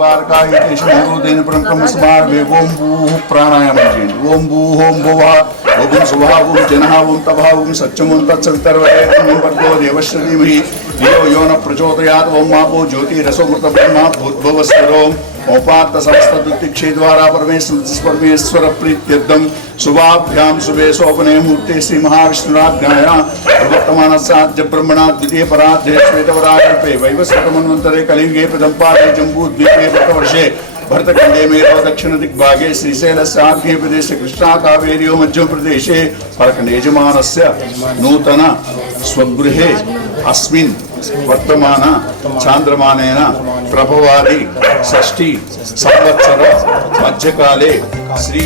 సంబారకాయతేషమోదేన బ్రహ్మస్మార్వే ఓం భూః ప్రాణాయామం చేయండి. ఓం భూః ఓం భువః ఓం సువః ఓం జనః ఓం తపః ఓం సత్యం ఓం తత్సవితర్వరేణ్యం భర్గో దేవస్య ధీమహి ధియో యో న ప్రచోదయాత్. ఓం మాపో జ్యోతిరసోమృత బ్రహ్మ భూద్భవస్వరోం ఓపాత్త సమస్తదుత్తిక్షే ద్వారా పరమేశ్వర ప్రీత్యర్థం శుభాభ్యాం శుభే శోభనే ముహూర్తే శ్రీ మహావిష్ణురాజ్ఞాయ ప్రవర్తమానస్సాద్య బ్రహ్మణా ద్వితీయ పరాధ్యే శ్వేతవరాకల్పే వైవస్వతమన్వంతరే కలియుగే ప్రదంపాదే జంబూద్వీపే భరతవర్షే भरतखंडे मेरव दक्षिण दिग्भागे श्रीशैलस्याग्ने प्रदेशे कृष्णा कावेर्यो मध्य प्रदेशे परखण्डेजमानस्य नूतन स्वगृहे अस्मिन् वर्तमान चांद्रमानेन प्रभवादि षष्ठी संवत्सर मध्यकाले श्री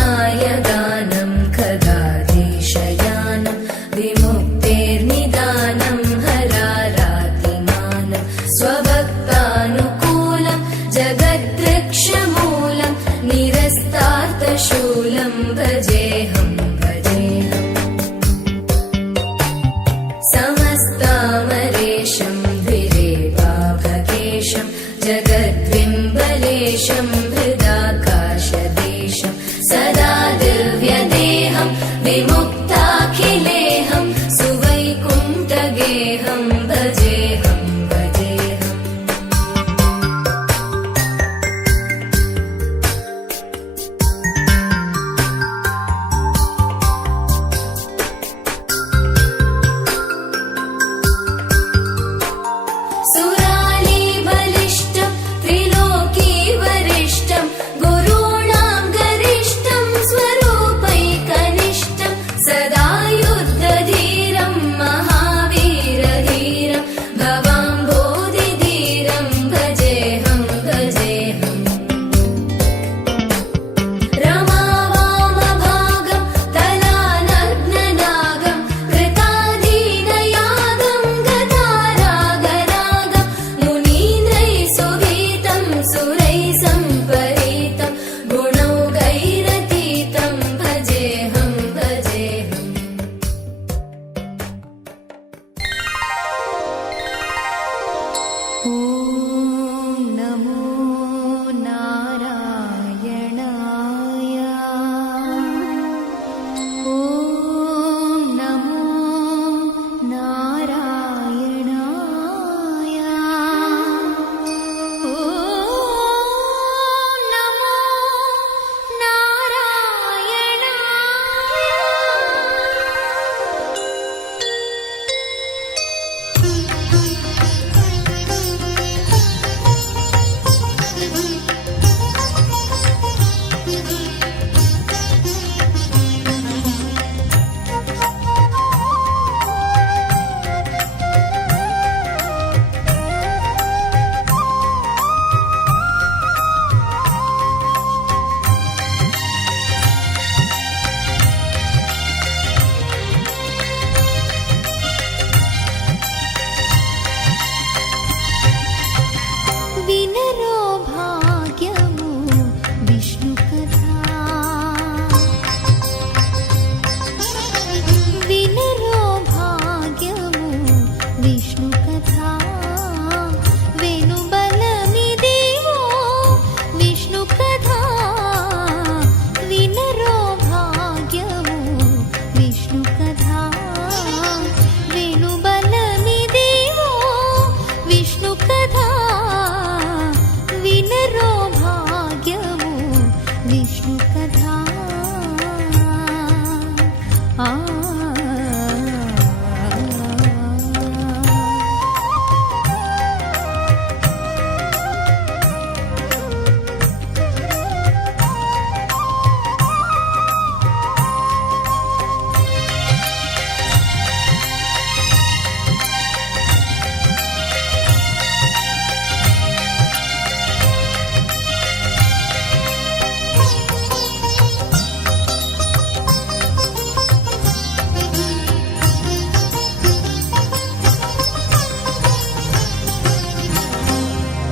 कृताम्नायदानं खगाधीशयानं विमुक्तेर्निदानं हरारातिमानं स्वभक्तानुकूलं जगद्रक्षमूलं निरस्तार्थशूलं भजेऽहं भजेऽहम् समस्तामरेशं द्विरेवाभकेशं जगद्विम्बलेशं हृदाकाशदेशं सदा दिव्यदेहं विमुक्ता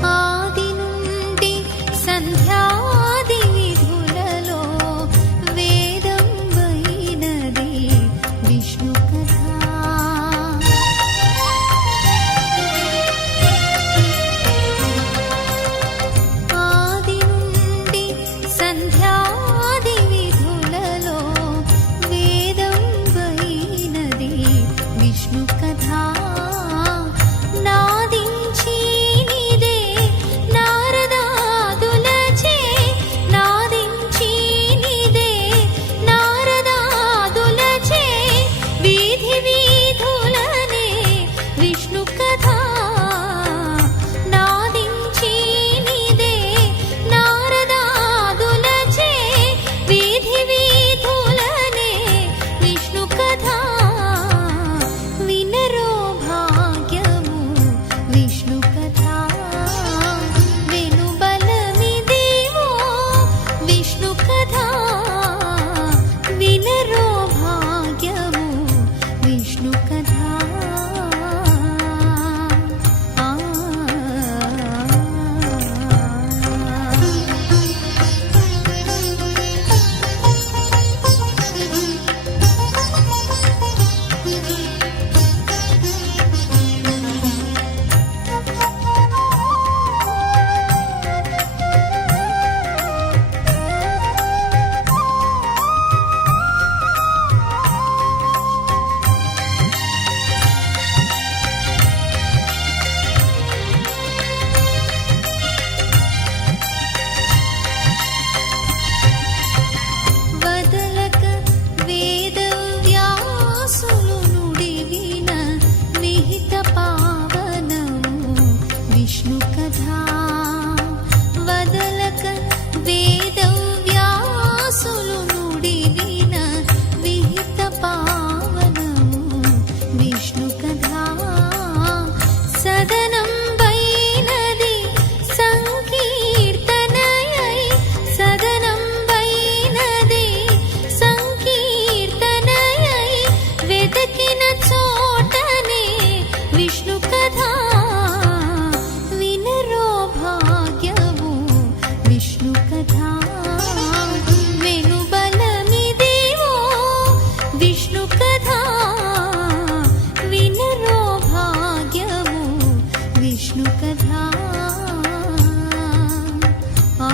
ఆది నుండి సంధ్యాది విధులలో వేదం వైనది విష్ణు కథ. ఆది నుండి సంధ్యాది విధులలో వేదం వైనది విష్ణు కథ. నాదించి నిదే నారదాదులచే, నాదించి నిదే నారదాదులచే వీధి వీధులనే విష్ణు కథ. నాదించి నిదే నారదాదులచే వీధి వీధులనే విష్ణు కథ. వినరో భాగ్యము విష్ణు కథ. వెనుబలమిదేవో విష్ణు కథ. వినరో భాగ్యము విష్ణు కథ. ఆ వదలక వేదవ్యాసులు నుడివిన విహిత పావనము విష్ణు కథ. వదలక వేదవ్యాసులు నుడివిన విహిత పావనము విష్ణు కథ. సదనం వైనది సంకీర్తనయై, సదనం వైనది సంకీర్తనయై వెదకిన చోటనే విష్ణు కథ. వినరో భాగ్యము విష్ణు కథ. వెనుబలమిదేవో విష్ణు కథ. వినరో భాగ్యము విష్ణు కథ. ఆ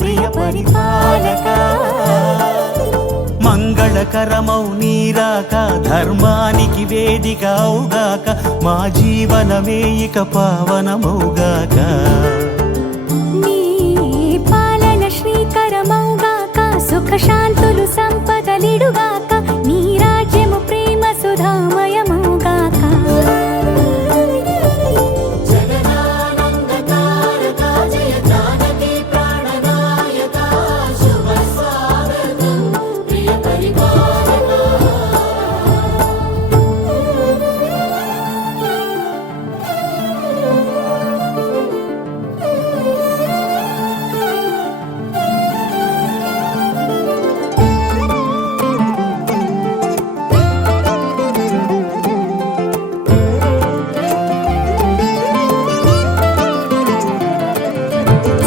ప్రియ పరిపాలక మంగళకరమౌ నీరాక ధర్మానికి వేదిక అవుగాక మా జీవనమే ఇక పావనమౌగాక నీ పాలన శ్రీకరమౌగాక సుఖ శాంతులు సంపదలిడుగాక నీ రాజ్యము ప్రేమ సుధామయమౌగాక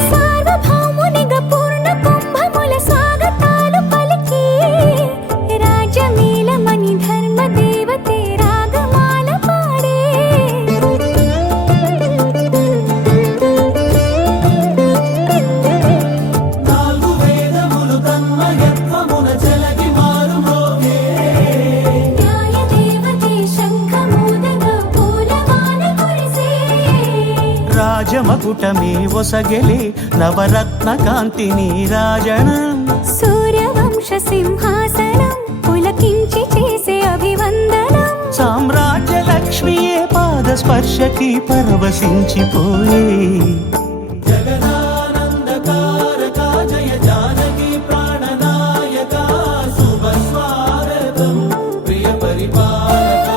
సార్వభౌమునిగా పూర్ణ కుంభముల స్వాగతాలు పలికి రాజమేళమణి ధర్మ దేవతే రాగమాల పాడే నాలుగు వేదములు తన్మయత్వమున చెలగి మారుమోగే న్యాయ దేవతే శంఖమూదగా పూలవాన కురిసే రాజమకుటమే ఒసగెలే నవరత్న కాంతి నీరాజనం సూర్యవంశ సింహాసనం పులకించి చేసే అభివందనం సామ్రాజ్య లక్ష్మియే పాద స్పర్శకి పరవశించిపోయే జగదానందకారక జయ జానకి ప్రాణనాయక శుభ స్వాగతం ప్రియ పరిపాలక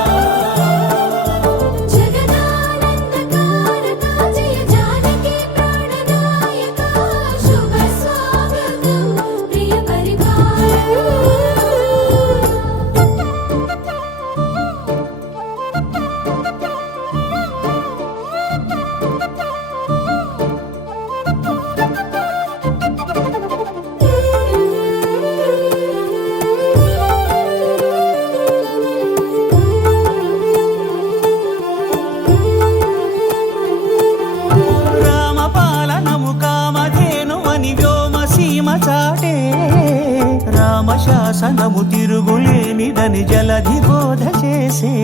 జగదానందకారక జయ జానకి ప్రాణనాయక శుభ స్వాగతం ప్రియ రామపాలనము కామధేను అని వ్యోమ సీమ చాటే రామశాసనము తిరుగులేనిదని జలధి బోధ చేసే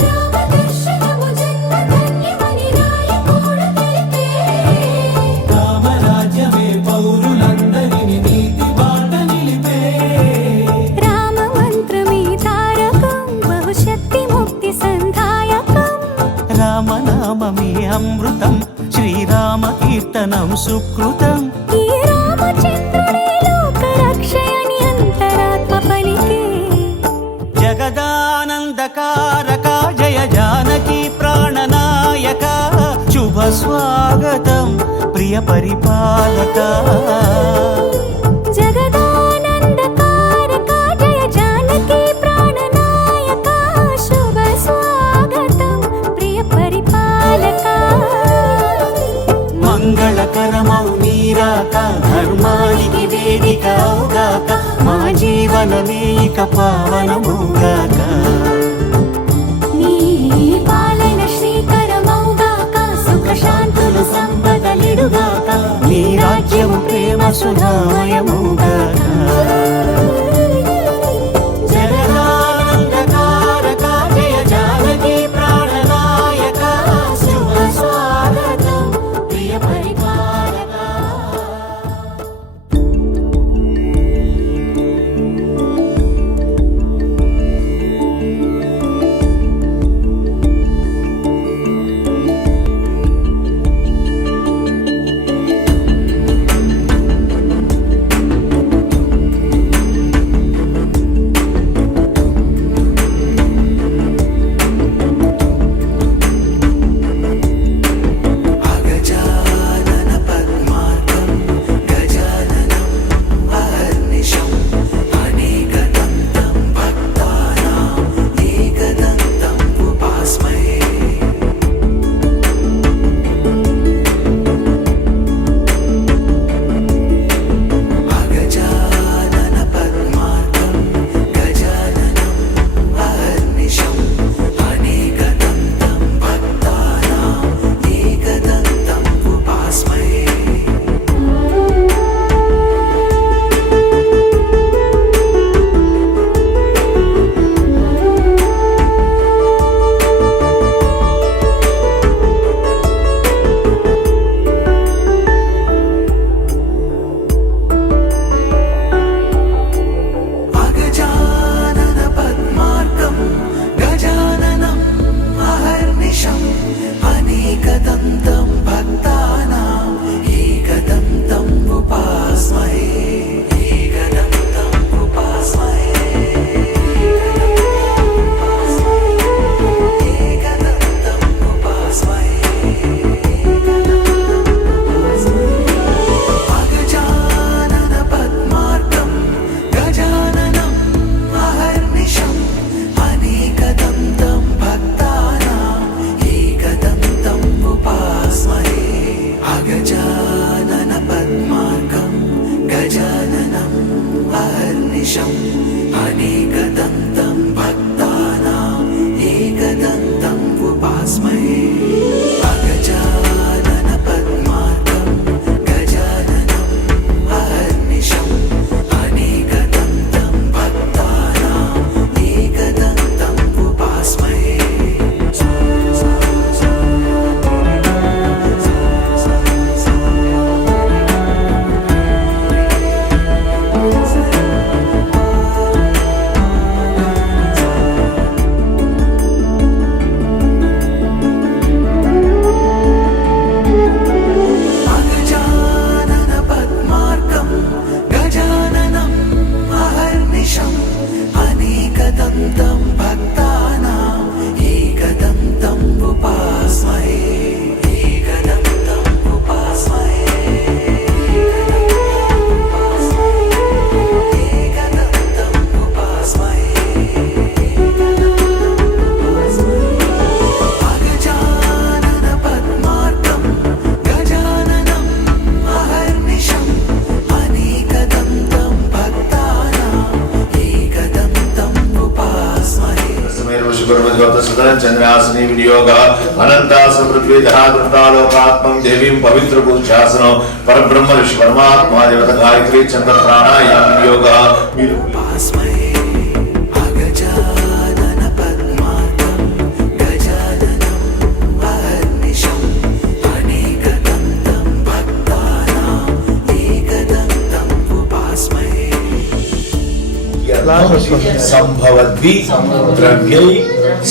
రామదర్శనము జన్మధన్యమని రాయకూడ తెలిపే రామరాజ్యమే పౌరులందరిని నీతి బాట నిలిపే రామ మంత్రమే తారకం బహుశక్తి ముక్తి సంధాయకం రామనామమే అమృతం శ్రీరామ కీర్తనం సుకృతం ఈ రామచంద్రుడే లోక రక్షయని అంతరాత్మ పలికే జగదానందకారక జయ జానకి ప్రాణనాయక శుభ స్వాగతం ప్రియ పరిపాలక జగదానందకారక జయ జానకి ప్రాణనాయక శుభ స్వాగతం ప్రియ పరిపాలక మంగళకరమౌ నీరాక ధర్మానికి వేదిక అవుగాక మా జీవనమే ఇక పావనమౌగాక నీ పాలన శ్రీకరమౌగాక సుఖ శాంతులు సంపదలిడుగాక నీ రాజ్యము ప్రేమ సుధామయమౌగాక జగదానందకారక జయ జానకి ప్రాణనాయక శుభ స్వాగతం ప్రియ పరిపాలక अहर्निशम् अनेकदन्तं भक्तानाम् एकदन्तम् उपास्महे अगजानन पद्मार्कं गजाननम् अहर्निशम् अनेकदन्तं भक्तानाम् एकदन्तम् उपास्महे चंद्रासनी विनियोग अनंतास पृथ्वी दहालोकात्मं देवीं पवित्र पूजासनो परब्रह्म ऋषि परमात्मा देवता गायत्री चंद्र प्राणायाम विनियोग संभवद्वि द्रव्यै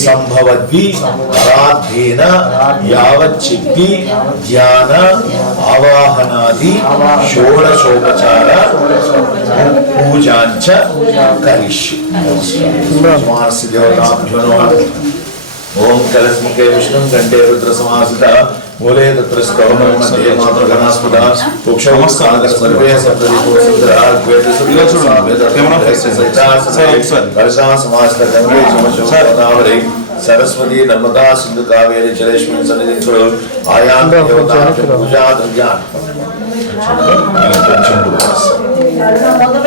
संभवद्वि आराध्येन यावच्चित्ति ज्ञान आवाहनादि षोडशोपचार पूजांच करिष्ये। ओम कलशमुखे विष्णुं कंठे रुद्र समासिता मूले तत्र स्तवनं मध्ये मातृगणास्पदा पुक्षमस्कागर सर्वे सप्तदीपो सुंदरा द्वैत सुविलक्षणा वर्षा समास्त गंगे जमशोदावरे सरस्वती नर्मदा सिंधु कावेरी जलेस्मिन् सन्निधिं आयाम देवता पूजा द्रव्यान्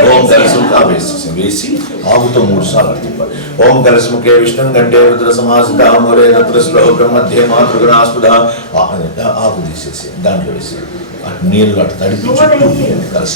ओम कलशमुखा वेसी आहुतो 3 साल ओम कलशमुखे विष्णुं कंठे रुद्र समासिता मूले तत्र स्तवनं मध्ये मातृगणास्पदा ఆకు తీసేసి దాంట్లో వేసి నీళ్ళు అట్టు తడిపి చుట్టూ కలస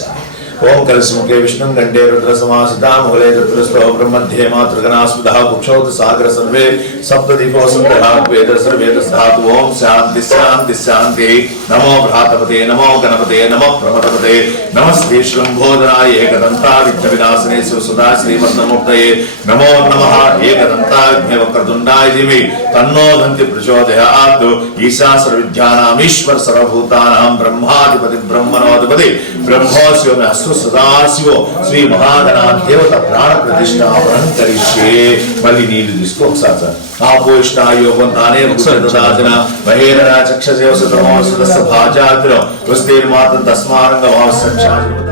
ओम कलशमुखे विष्णुं कंठे रुद्र समासिता मूले तत्र स्तवनं मध्ये मातृगणास्पदा कुक्षौत सागर सर्वे सप्तदीपो सुंदरा वेद सर्वे धातु ओम शांति शांति शांति नमो भ्रातपते नमो गणपते नमो प्रमथपते नमस्ते श्रंभोदराय एकदंताय विघ्नविनाशिने सुसुधा श्रीमन्नमूर्तये नमो नमः एकदंताय वक्रतुंडाय धीमहि तन्नो दन्ति प्रचोदयात् ईशा सर्वविद्यानामीश्वर सर्वभूतानां ब्रह्माधिपति ब्रह्मणोऽधिपति ब्रह्मोऽस्य मे सदाशिवो श्री महागणाध देवता प्राण प्रतिष्ठापनं करिष्ये मल्ली नीళ్ళు తీసుకో ఒకసారి ఆపోయిష్టాయో వంతానే ఉక్సదదాజన మహేరణ చక్షసేవ సుతమో సుదస్స భాజాగ్రో వస్తేర్ మాతం తస్మారంగ వాసంచాజన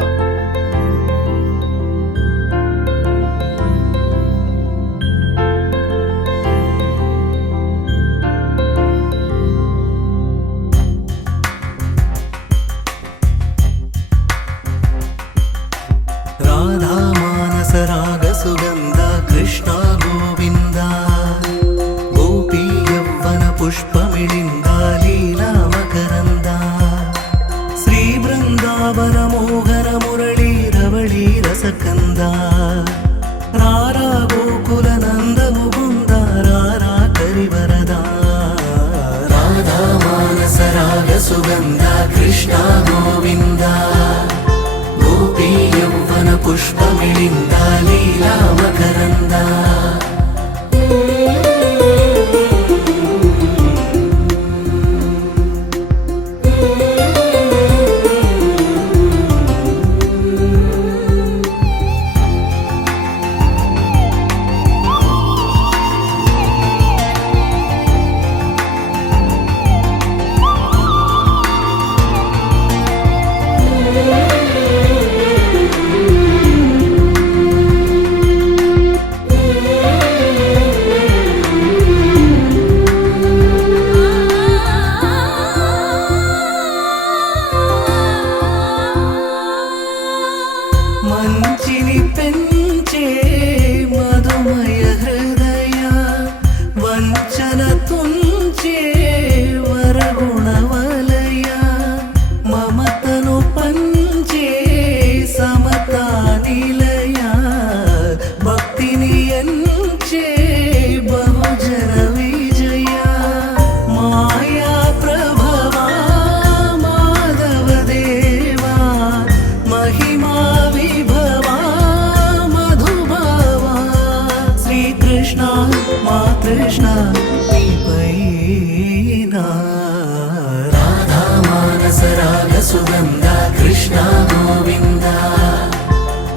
సుగంధ కృష్ణ గోవింద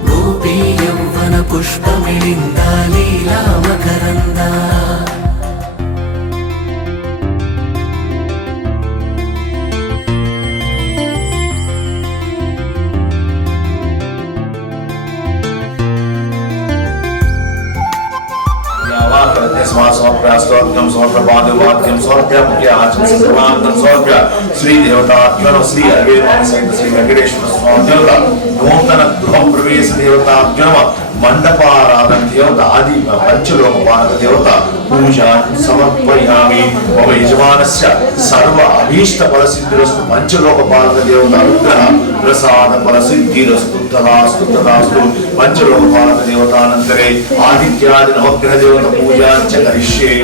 గోపీ యౌవన పుష్పమిళింద లీలా మకరంద समर्प्यास्तोत्रम समर्प्रपादवाक्यम समर्प्य आचमन समर्प्य श्री देवता श्री अगेन सहित श्री वेंकटेश्वर स्वामी देवता नूतन गृह प्रवेश देवता मंडपाराधन देवता आदि पंचलोकपालक देवता पूजा समर्पयामि मम यजमानस्य सर्व अभीष्ट फलसिद्धिरस्तु पंचलोकपालक देवता अनुग्रह प्रसाद फलसिद्धिरस्तु तदास्तु तदास्तु पंचलोकपालक देवतानन्तरे आदित्यादि नवग्रह देवता पूजा च करिष्ये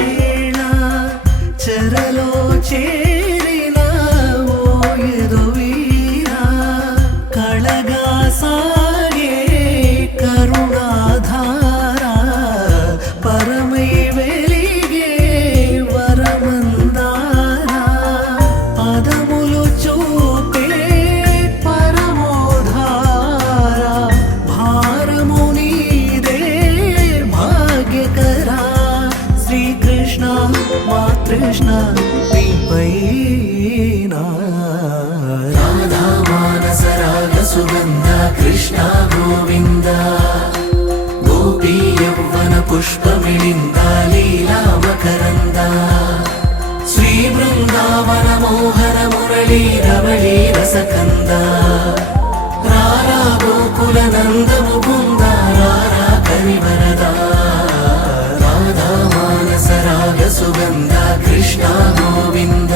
चरलो चेरिना ओ यदुवीरा कळगा सागे करुणाधारा परमै वेलिगे वरमंदारा पदमुलु चूपे परमोधारा भारमु नीदे भाग्यकरा श्रीकृष्ण मातृष्ण पीपैना राधा मानस राग सुगंध कृष्ण गोविंद गोपी यौवन पुष्पमिळिंद लीला मकरंद श्री वृंदावन मोहन मुरली रवळी रसकंद रारा गोकुल नंद मुकुंद रारा करिवरदा राधा मानस राग सुगंध कृष्ण गोविंद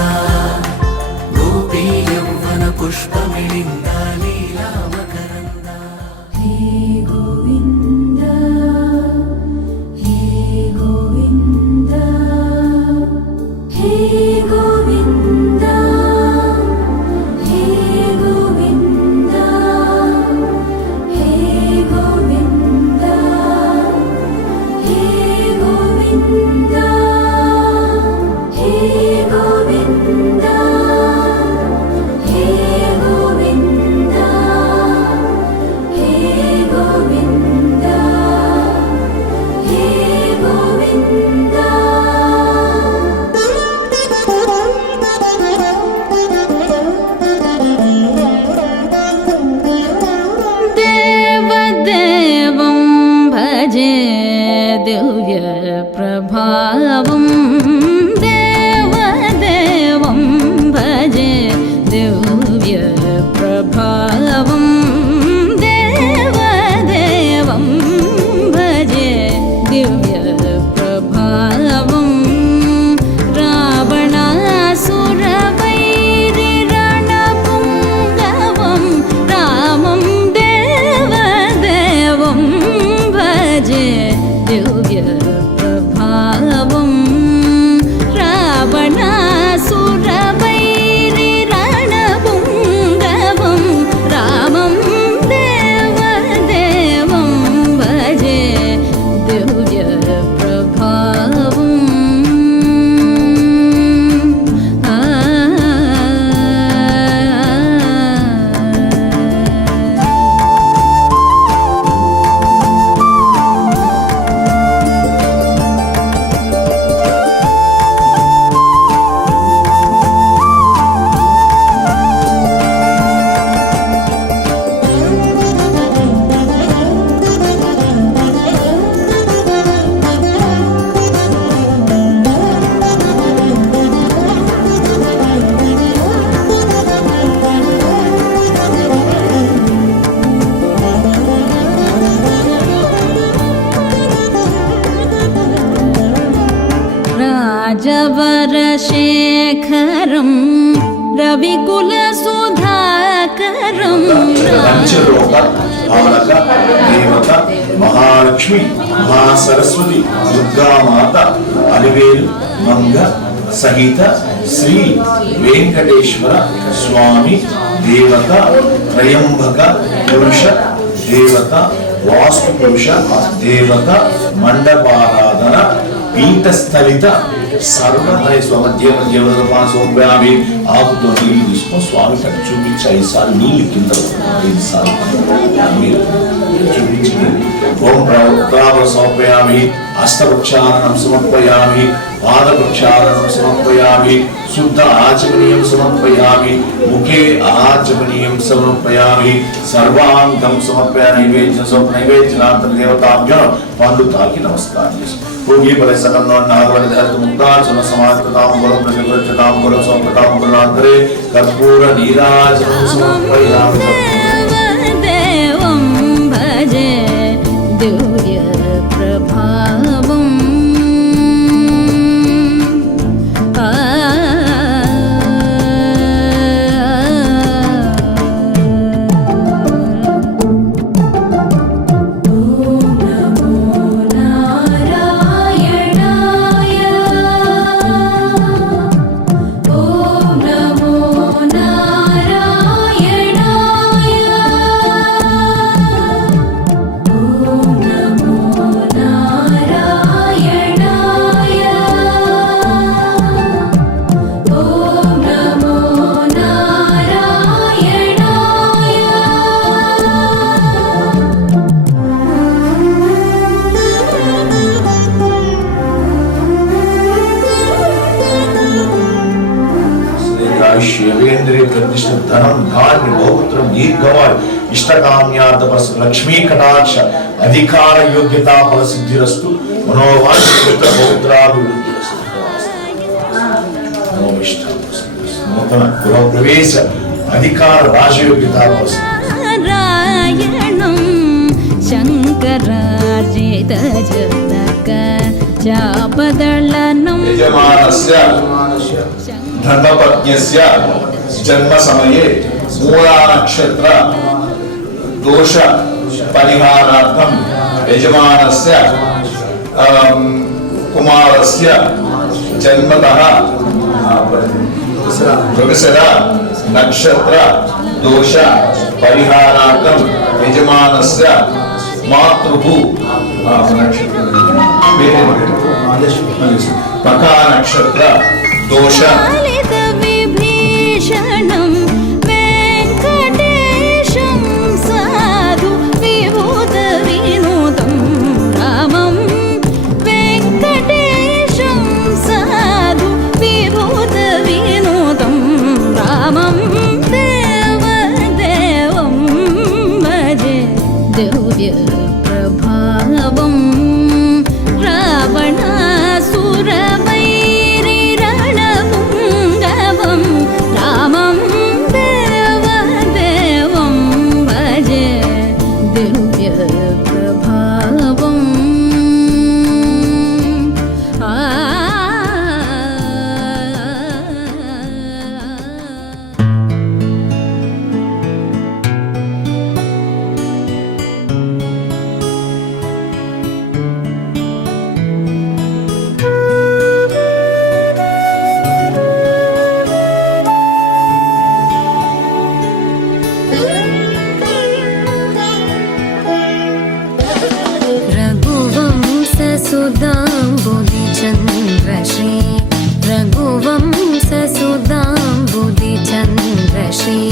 गोपी यौवन पुष्पमिळिंद लीला मकरंद हे गोविन्द हे गोविन्द हे गोविन्द हे गोविन्द हे गोविन्द हे गोविन्द हे गोविन्द हे गोविन्द हे गोविन्द हे गोविन्द देवदेवं भजे दिव्य प्रभावं देवदेवं भजे दिव्य प्रभावं देवदेवं भजे दिव्य प्रभावं रावणासुरवैरिरणपुङ्गवं रामं देवदेवं भजे दिव्य प्रभावं रावणासुरवैरिरणपुङ्गवं रामं देवदेवं भजे दिव्य प्रभावम् राजवरशेखरं रविकुलसुधाकरं पंचलोक पालक देवता महालक्ष्मी महासरस्वती दुर्गा माता अलिवेल मंग सहित श्री वेंकटेश्वर स्वामी देवता त्रयंबक पुरुष देवता वास्तु पुरुष देवता मंडपाराधना పీఠస్థలిత సర్వం అనే స్వమధ్యమధ్యమా సోంపయామి. ఆకుతో నీళ్లు తీసుకొని స్వామి కట్టి చూపించి 5 సార్లు నీళ్లు కింద 5 సార్లు మీరు చూపించి ఓం ప్రావ సమర్పయామి. హస్తవృక్షారణం సమర్పయామి. పాదవృక్షారణం సమర్పయామి. శుద్ధ ఆచమనీయం సమర్పయామి. ముఖే ఆచమనీయం సమర్పయామి. సర్వాంగం సమర్పయామి. నైవేద్యనార్థం దేవతాభ్యం పండు తాకి నమస్కారం చేస్తాం. భూమి బల సకం నాగవరిధర్ముక్తార్చన సమాకృతాంబరం ప్రతికృతాంబరం సంకృతాంబరాంతరే కర్పూర నీరాజనం సమర్పయామి. దేవం భజే దివ్య ప్రభావం. ధనం ధాన్య గోపుత్రం దీర్ఘవాయు ఇష్టకామ్యార్థ లక్ష్మీ కటాక్ష అధికార యోగ్యతా ఫల సిద్ధిరస్తు మనోవాంఛ పౌత్రాభివృద్ధిరస్తు. నూతన గృహ ప్రవేశ అధికార రాజయోగ్యతా నారాయణం శంకరార్జిత జనక చాపదళనం. యజమానస్య ధర్మపత్న్యస్య జన్మ సమయే మూలా నక్షత్ర దోష పరిహారార్థం యజమానస్య కుమారస్య జన్మతః మృగశిర నక్షత్ర దోష పరిహారార్థం యజమానస్య మాతృభూ పకా నక్షత్ర దోష విభీషణం వెంకటేశం సాధు విభూత వినోదం రామం. వెంకటేశం సాధు విభూత వినోదం రామం. దేవదేవం భజే దివ్య ప్రభావం. రావణాసురవైరిరణపుంగవం రామం. దేవదేవం భజే దివ్య ప్రభావం. रघुवंशसुधाम्बुधिचन्द्रश्री रघुवंशसुधाम्बुधिचन्द्रश्री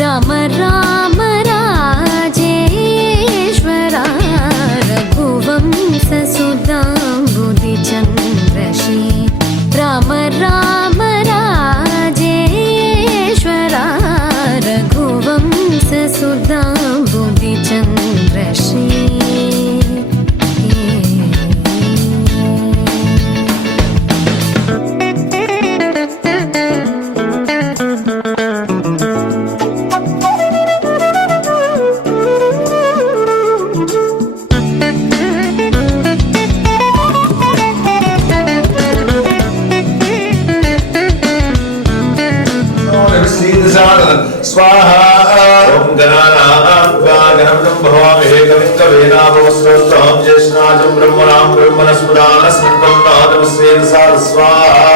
राम राम राजेश्वरा. रघुवंशसुधाम्बुधिचन्द्रश्री राम राम राजेश्वरा. रघुवंशसुधाम्बुधिचन्द्रश्री. स्वाहा. ओम गणानात्वा गणपतिं भवामहे कविं कवीनाभवस्रवस्त्रहं ज्येष्ठराजं ब्रह्मणां ब्रह्मणस्पदानस्मृतं स्वाहा.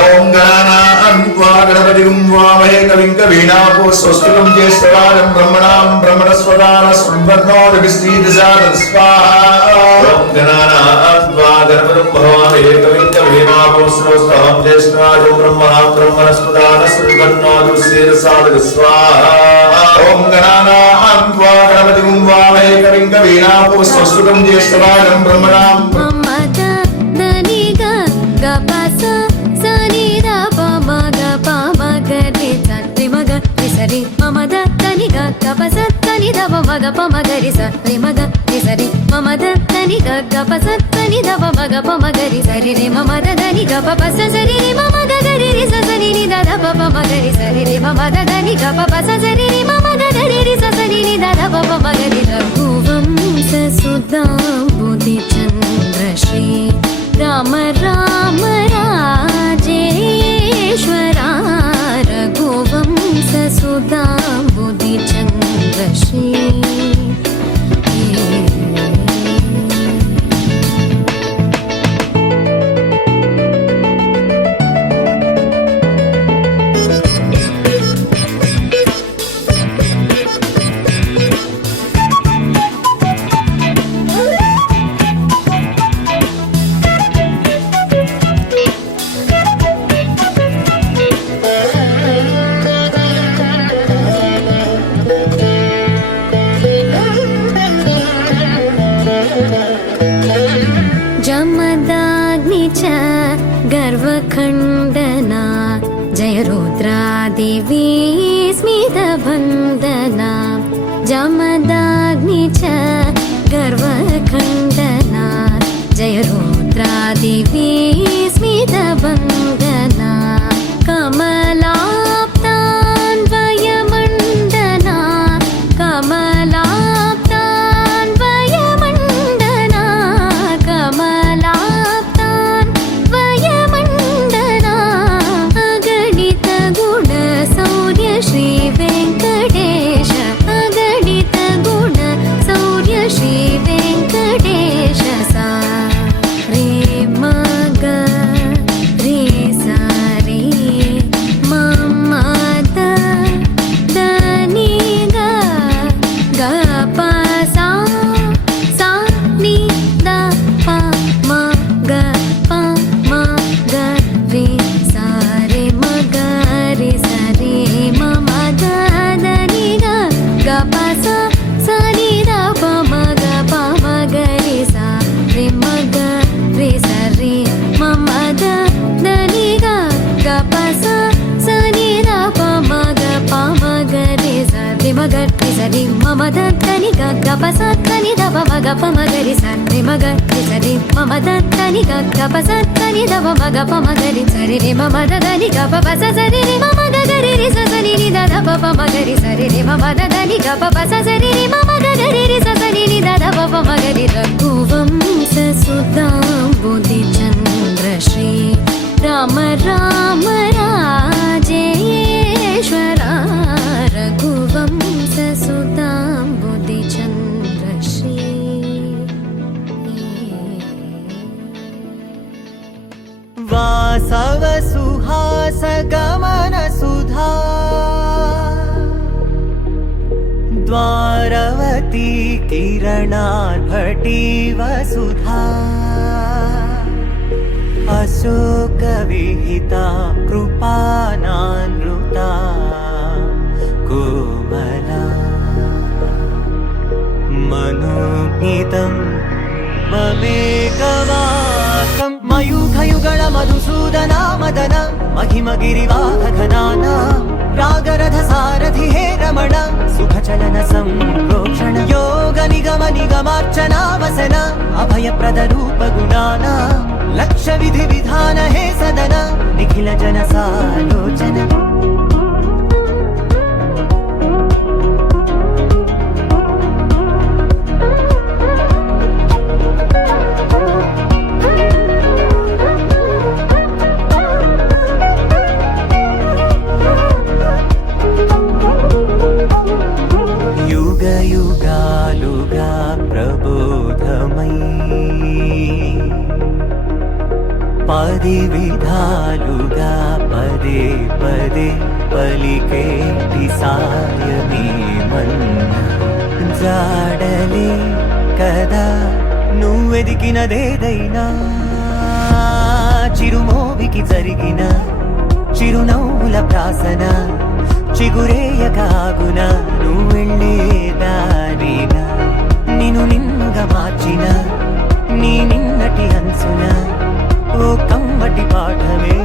ओम गणानात्वा गणपतिं भवामहे कविं कवीनाभवस्रवस्त्रहं ज्येष्ठराजं ब्रह्मणां ब्रह्मणस्पदानस्मृतं स्वाहा. ओम गणानात्वा गणपतिं भवामहे कविं कवीनामुपमश्रवस्तमं ज्येष्ठराजं ब्रह्मणां ब्रह्मणस्पदानश्रीर्गन्नोतिर्षीरसादक स्वाहा। ओम गणानां त्वा गणपतिं भवामहे कविं कवीनामुपमश्रवस्तमं ज्येष्ठराजं ब्रह्मणां ममद दनि ग पस सनि द प म ग प म ग रे स रि म ग रि स रि ममद दनि ग पस सनि द प म ग प म ग रि स रि म ग रि स रि ममद दनि ग पस सनि द प म ग प म ग रि स रि रे ममद दनि ग पस स रि रि म म ग ग रि रि स स नि नि द द प प म ग रि स रि रे ममद दनि ग पस स रि रि म म ग ग रि रि स स नि नि द द प प म ग रि रघुवं स सुदाम्बुदि चन्द्र श्री राम राम राजेश्वरा रघुवंश सुदाम्बुदि चन्द्र श्री जमदाग्नि च गर्वखण्डना जय रुद्रादेवी स्मितवन्दना जमदाग्नि च गर्वखण्डना जय रुद्रादेवी स्मितवन्दना कमलाप्तान्वयमण्डना कमलाप्तान्वयमण्डना कमलाप्तान्वयमण्डना अगणित गुण सौर्य श्री वेङ्कटेश अगणित गुण सौर्य श्री वेङ्कटेश सा रे म ग रे सा रे म म द द नि ग ग प सा सा नि द प म ग प म ग रे सा रे म ग रे सा रे म म द द नि ग ग प सा सा नि द प म ग प म ग रे सा रे म ग रे सा रे म म द द नि ग ग प सा सा नि द प म ग प म ग रे सा रे म ग रे सा रे म म द द नि ग ग प सा सा नि द प म ग प म ग रे सा रे म ग रे सा रे म म द द नि ग ग प सा सा नि द प म ग प म ग रे सा रे रे म म द द नि ग प प सा सा रे रे म म ग ग रे रे सा सा नि नि द द प प म ग रे सा रे रे म म द द नि ग प प सा सा रे रे म म ग ग रे रे सा सा नि नि द द प प म ग रे रघुवंश सुदाम्बुदि चन्द्र श्री राम राम राजेश्वरा रघुवंश सुदाम्बुदि चन्द्र श्री वासव सुहास गमन सुधा द्वारवती किरणार्भटी वसुधा अशोक विहिता कृपानानृता कोमला मनोज्ञितं ममेकवाकं मयूखयुगळ मधुसूदना मदन महिमगिरिवाहघनाना रागरथ सारथि हे रमण सुखचलन संप्रोक्षण योग निगम निगमार्चना वसन अभयप्रद रूप गुणाना लक्ष्य विधि विधान हे सदन निखिल जन सालोचन युगालुगा प्रबोधमयी पदि विधालुगा पदे पदे पलिकेटि सायमे मन्न जाडले कदा నువ్వెదికినదేదైనా చిరుమోవికి జరిగిన చిరునవ్వుల ప్రాసన చిగురేయకాగున నువ్వెళ్ళేదానేనా నిన్ను నిన్నుగా మార్చిన నీ నిన్నటి అంచున ఓ కమ్మటి పాఠమే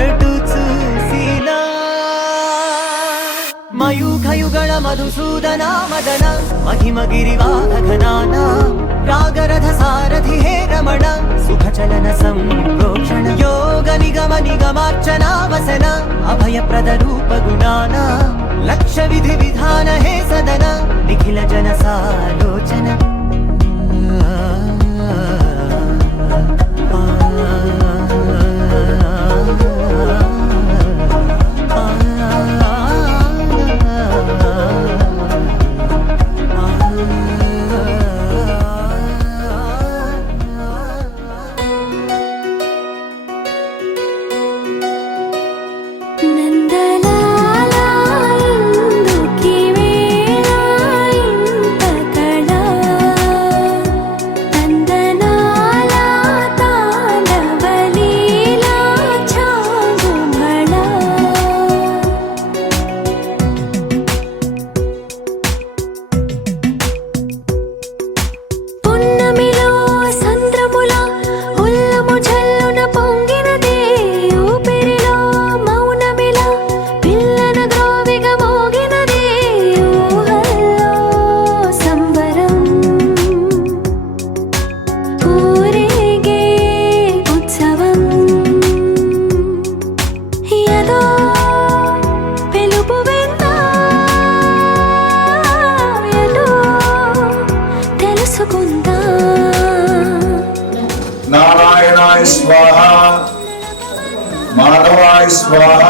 ఎటు చూసినా మయూఖయుగళ మధుసూదన మదన మహిమగిరివాహఘనాన రాగరథ సారథి హే రమణ శుభచలన సంప్రోక్షణ యోగ నిగమ నిగమార్చనావసన అభయప్రద రూప గుణాన లక్ష్య విధి విధాన హే సదన నిఖిల జన సాలోచన నారాయణాయ స్వాహ మాధవాయ స్వాహ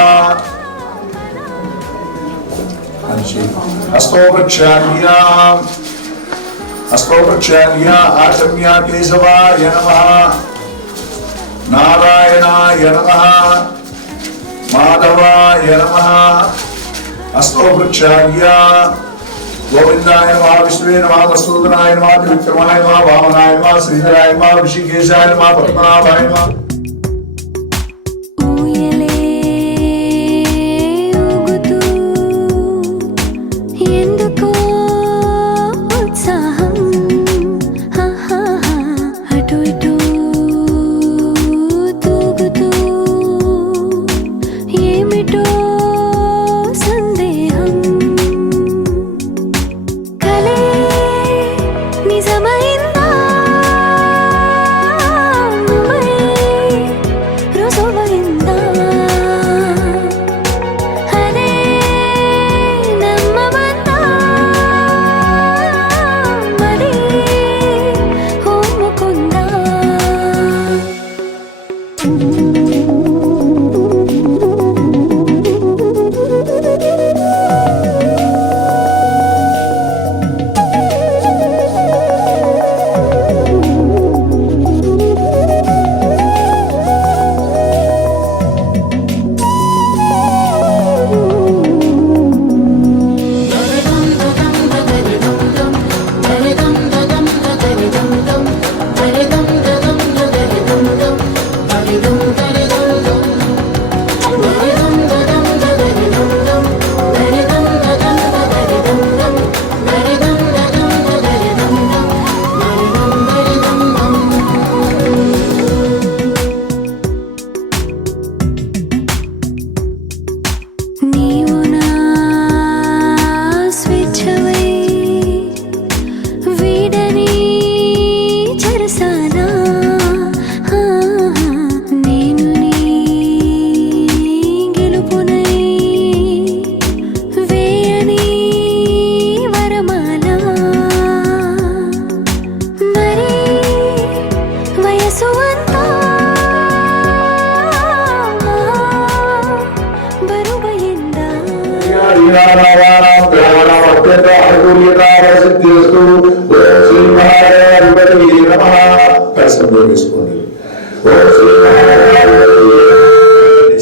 అష్టోపక్షాళ్య ఆచమ్య కేశవాయ నమః నారాయణాయ నమః మాధవాయ నమః అష్టోపక్షాళ్య గోవిందాయ నమః విష్ణువే నమః వసూదనాయ నమః త్రివిక్రమాయ నమః వామనాయ నమః శ్రీధరాయ నమః ఋషికేశాయ నమః పద్మనాభాయ నమః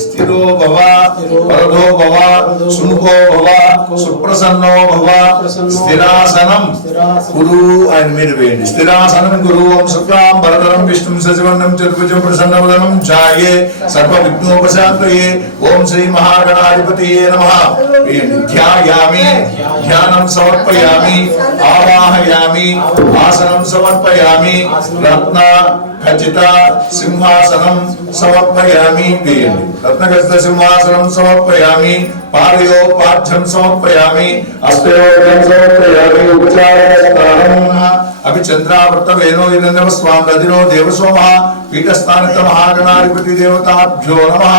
స్థిరో భవ వరదో భవ సుముఖో భవ సుప్రసన్నో భవ. స్థిరాసనం కురు ఆయన మీద వేయండి. స్థిరాసనం కురు. ఓం శుక్లాం వరదరం విష్ణుం శశివర్ణం చతుర్భుజం ప్రసన్నవదనం ఛాయే సర్వ విఘ్నోపశాంతయే. ఓం శ్రీ మహాగణాధిపతయే నమః. వేయండి. ధ్యాయామి, ధ్యానం సమర్పయామి, ఆవాహయామి, ఆసనం సమర్పయామి, రత్న ఖచ్చిత సింహాసనం సమర్పయామి. వేయండి. రత్నఖచ్చిత సింహాసనం సమర్పయామి, పాదయోపాఠ్యం సమర్పయామి, హస్తయోగం సమర్పయామి. ఉపచారం అవి చంద్రావృత వేణో ఇదన్నవ స్వామి రదినో దేవసోమః పీఠస్థానిత మహాగణాధిపతి దేవతాభ్యో నమః.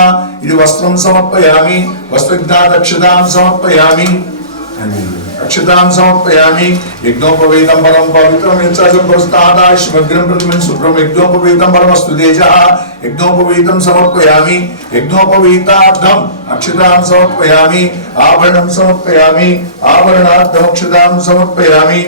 ఇది వస్త్రం సమర్పయామి, వస్త్రజ్ఞాతక్షతాం సమర్పయామి, అక్షతాం సమర్పయామి. యజ్ఞోపవీతం పరం పవిత్రం యజ్ఞం ప్రతిమం శుభ్రం యజ్ఞోపవీతం పరమస్తు తేజః. యజ్ఞోపవీతం సమర్పయామి. యజ్ఞోపవీతార్థం అక్షతాం సమర్పయామి, ఆభరణం సమర్పయామి, ఆభరణార్థం అక్షతాం సమర్పయామి.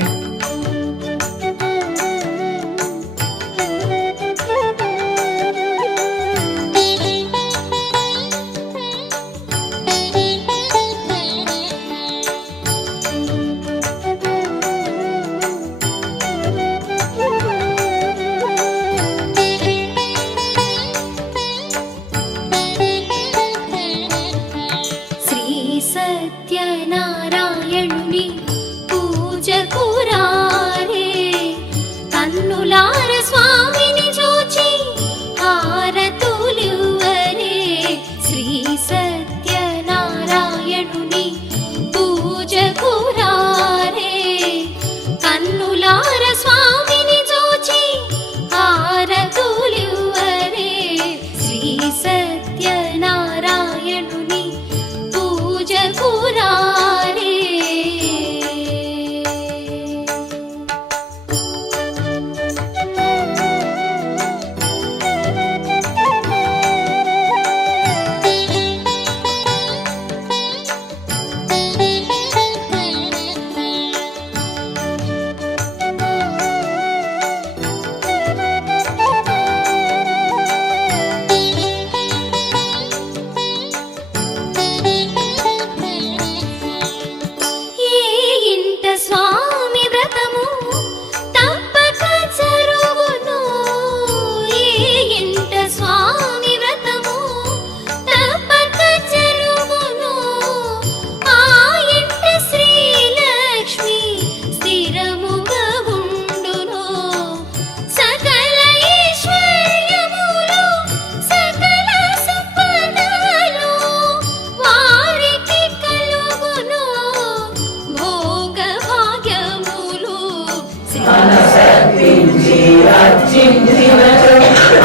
సత్యనారాయణుని పూజ కురారే కన్నులార స్వామిని చూచి హారతులివ్వరే. శ్రీ సత్యనారాయణుని పూజ కురారే కన్నులార స్వామిని చూచి హారతులివ్వరే. శ్రీ సత్యనారాయణుని పూజ కురారే. స్వామి వ్రతము తప్పక జరుగును. ఏ ఇంట స్వామి వ్రతము తప్పక జరుగును. ఆ ఇంట శ్రీలక్ష్మి స్థిరముగా ఉండును. సకల ఐశ్వర్యములు సకల సంపదలు వారికి కలుగును. భోగ భాగ్యములు మనసర్పించి అర్చించినచో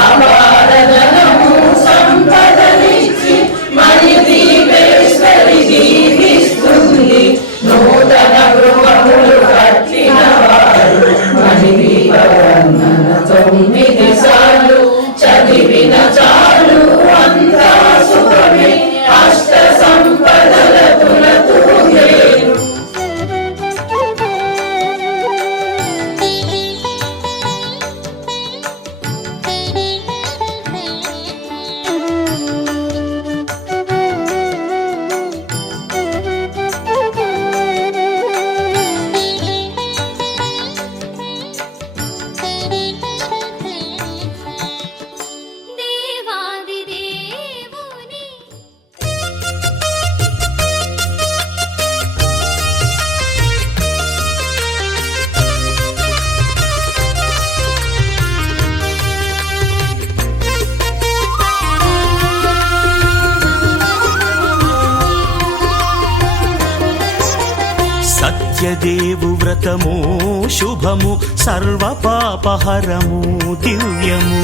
అపారధనము సంపదనిచ్చి మణిదీపేశ్వరి దీవిస్తుంది. నూతన గృహములు కట్టిన వారు మణిదీపవర్ణన 9 సార్లు చదివిన చాలు అంతా సుఖమే. అష్ట సంపదల తులతూగేరు. దేవాది దేవుని సత్యదేవు వ్రతము శుభము సర్వ పాపహరము దివ్యము.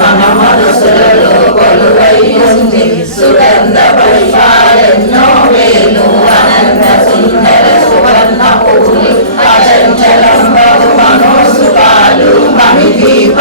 మన మనసులలో కొలువై ఉంది సుగంధ పుష్పాలెన్నో వేలు అనంత సుందర సువర్ణ పూలు అచంచలం బహు మనోసుపాలు మణిదీప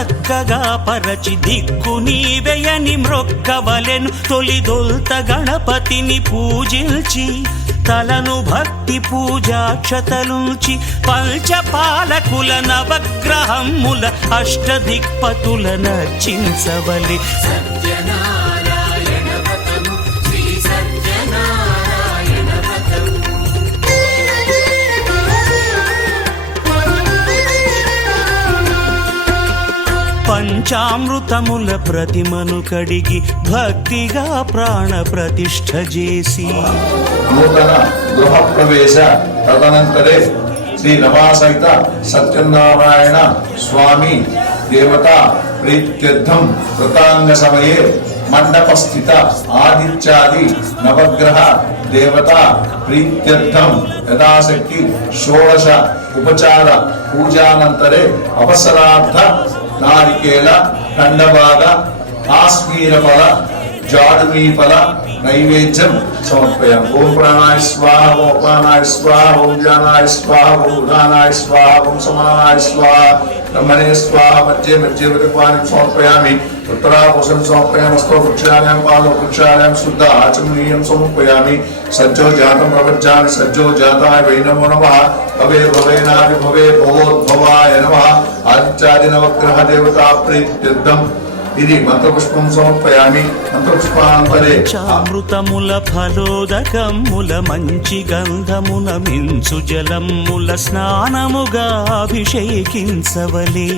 చక్కగా పరచి దిక్కు నీవెయని మ్రొక్కవలెను తొలిదొల్త గణపతిని పూజించి తలను భక్తి పూజాక్షతలుంచి పంచపాలకుల నవగ్రహముల అష్టదిక్పతుల నర్చించవలె సత్యనారాయణ వ్రతము శ్రీ సత్యనారాయణ వ్రతము పంచామృతముల ప్రతిమను కడిగి భక్తిగా ప్రాణ ప్రతిష్ఠ చేసి నూతన గృహ ప్రవేశ తదనంతరే శ్రీ రమాసహిత సత్యనారాయణ స్వామి దేవత ప్రీత్యర్థం కృతాంగ సమయే మండపస్థిత ఆదిత్యాది నవగ్రహ దేవత ప్రీత్యర్థం యథాశక్తి షోడశ ఉపచార పూజానంతరే అవసరార్థ నారికేల ఖండభాగ కాశ్మీర ఫల జాడుమీ ఫల నైవేద్యం సమర్పయామి. ఓం ప్రాణాయ స్వాహ, ఓం ప్రాణాయ స్వాహ, ఓం జ్ఞానాయ స్వాహ, ఓం ఉదానాయ స్వాహ, ఓం సమానాయ స్వాహ, బ్రహ్మణే స్వాహ. మధ్య మధ్య విరుపాన్ని సమర్పయామి. ఉత్తరాభూషం సమర్పయామి. వస్తో వృక్షాలయం పాదో వృక్షాలయం శుద్ధ ఆచమనీయం సమర్పయామి. సజ్జో జాతం ప్రపంచామి. సజ్జో జాతాయ వై నమో నమః. భవే భవేనాది భవే భవోద్భవాయ నమః. ఆదిత్యాది నవగ్రహ దేవతా ప్రీత్యర్థం ఇది మంత్రపుష్పం సమర్పయామి. మంత్రపుష్పాంతరే చామృతముల ఫలోదకముల మంచి గంధమున మించు జలముల స్నానముగా అభిషేకించవలే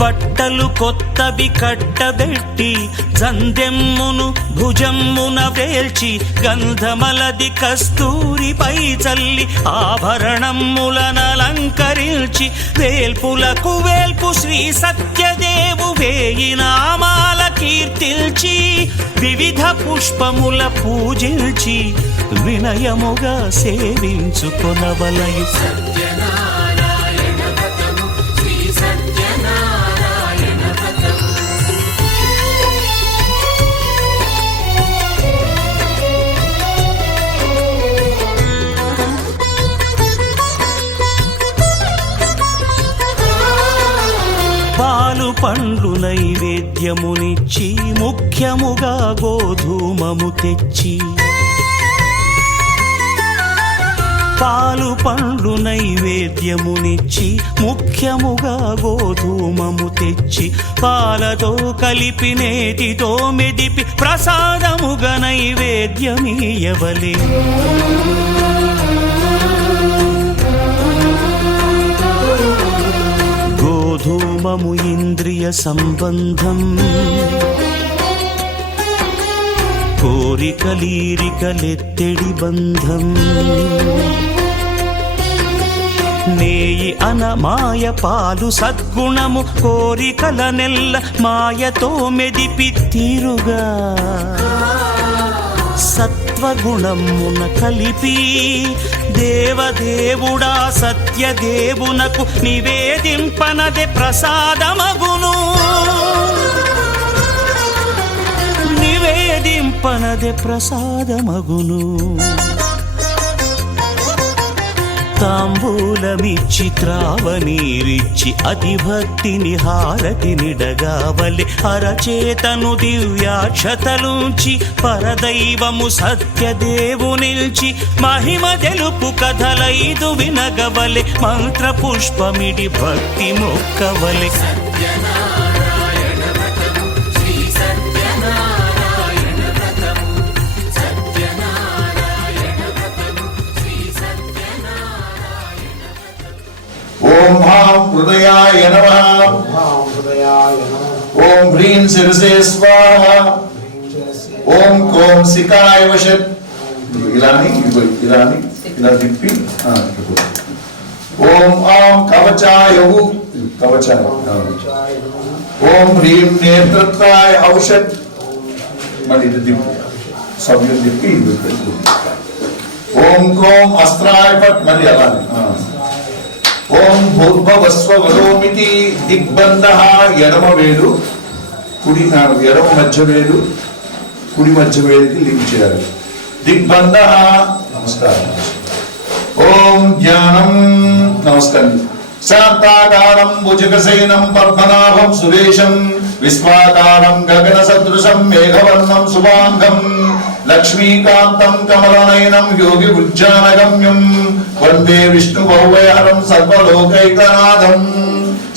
బట్టలు కొత్తవి కట్టబెట్టి జందెమ్మును భుజమ్మున వేల్చి గంధమలది కస్తూరిపై చల్లి ఆభరణములనలంకరించి వేల్పులకు వేల్పు శ్రీ సత్యదేవు వేయి నామాల కీర్తిల్చి వివిధ పుష్పముల పూజించి వినయముగా సేవించుకొనవలయు. పాలు పండ్లు నైవేద్యమునిచ్చి ముఖ్యముగా గోధూమము తెచ్చి పాలు పండ్లు నైవేద్యమునిచ్చి ముఖ్యముగా గోధూమము తెచ్చి పాలతో కలిపి నేతితో మెదిపి ప్రసాదముగా నైవేద్యమీయవలే. గోధూమము ఇంద్రియ సంబంధం కోరికలీరికలెత్తెడి బంధం నేయి అనమాయ పాలు సద్గుణము కోరికల నెల్ల మాయతో మెదిపి తీరుగా సత్వగుణమున కలిపి దేవదేవుడా సత్యదేవునకు నివేదింపనదే ప్రసాదమగును. నివేదింపనదే ప్రసాదమగును. తాంబూలమిచ్చి త్రావనీరిచ్చి అతిభక్తిని హారతినిడగావలె అరచేతను దివ్యాక్షతలుంచి పరదైవము సత్యదేవునిల్చి మహిమ తెలుపు కథలైదు వినగవలె మంత్ర పుష్పమిడి భక్తి మొక్కవలె. ఓం భాం హృదయాయ నమః. ఓం హ్రీం శిరసే స్వాహ. ఓం క్రోం సికాయ వశత్. ఇలాని ఇలా తిప్పి ఓం ఆం కవచాయ కవచాయ. ఓం హ్రీం నేత్రత్వాయ ఔషధ్. మళ్ళీ ఇది తిప్పి సభ్యులు తిప్పి ఓం క్రోం అస్త్రాయ పట్. మళ్ళీ అలానే ఓం భూర్భవస్వ వరోమితి. దిగ్బంధ ఎడమ వేలు కుడి ఎడమ మధ్య వేలు కుడి మధ్య వేలుకి లింక్ చేయాలి. దిగ్బంధ. నమస్కారం. ఓం జ్ఞానం. నమస్కారం. శాంతాకారం భుజగసేనం పద్మనాభం సురేశం విశ్వాకారం గగన సదృశం మేఘవర్ణం శుభాంగం లక్ష్మీకాంతం కమలనయనం యోగి ఉజ్జానగమ్యం వందే విష్ణు భవ్యహరం సర్వలోకైకనాథం.